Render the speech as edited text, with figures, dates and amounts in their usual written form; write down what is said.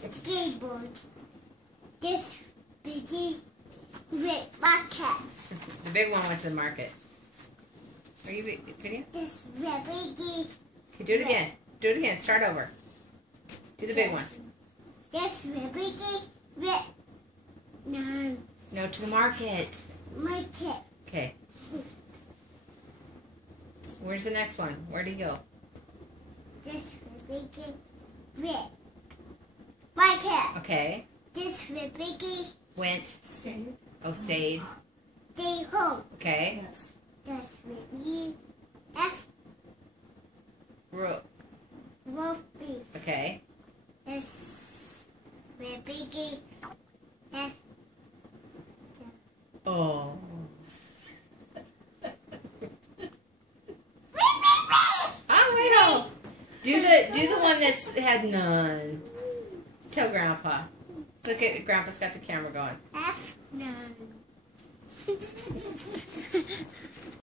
skateboard. This biggie red market. The big one went to the market. Are you video? This red biggie. Okay, do it again. Do it again. Start over. Do the big one. This red biggie red. No. No, to the market. Market. Okay. Where's the next one? Where'd he go? This red biggie red. Market. Okay. This red biggie Went. Stayed. Oh, stayed. stay home. Okay. Yes. This red biggie F Rope. roast beef. Okay. This red biggie F. Oh. Oh, wait. Do the one that's had none. Tell Grandpa. Look at Grandpa's got the camera going. F none.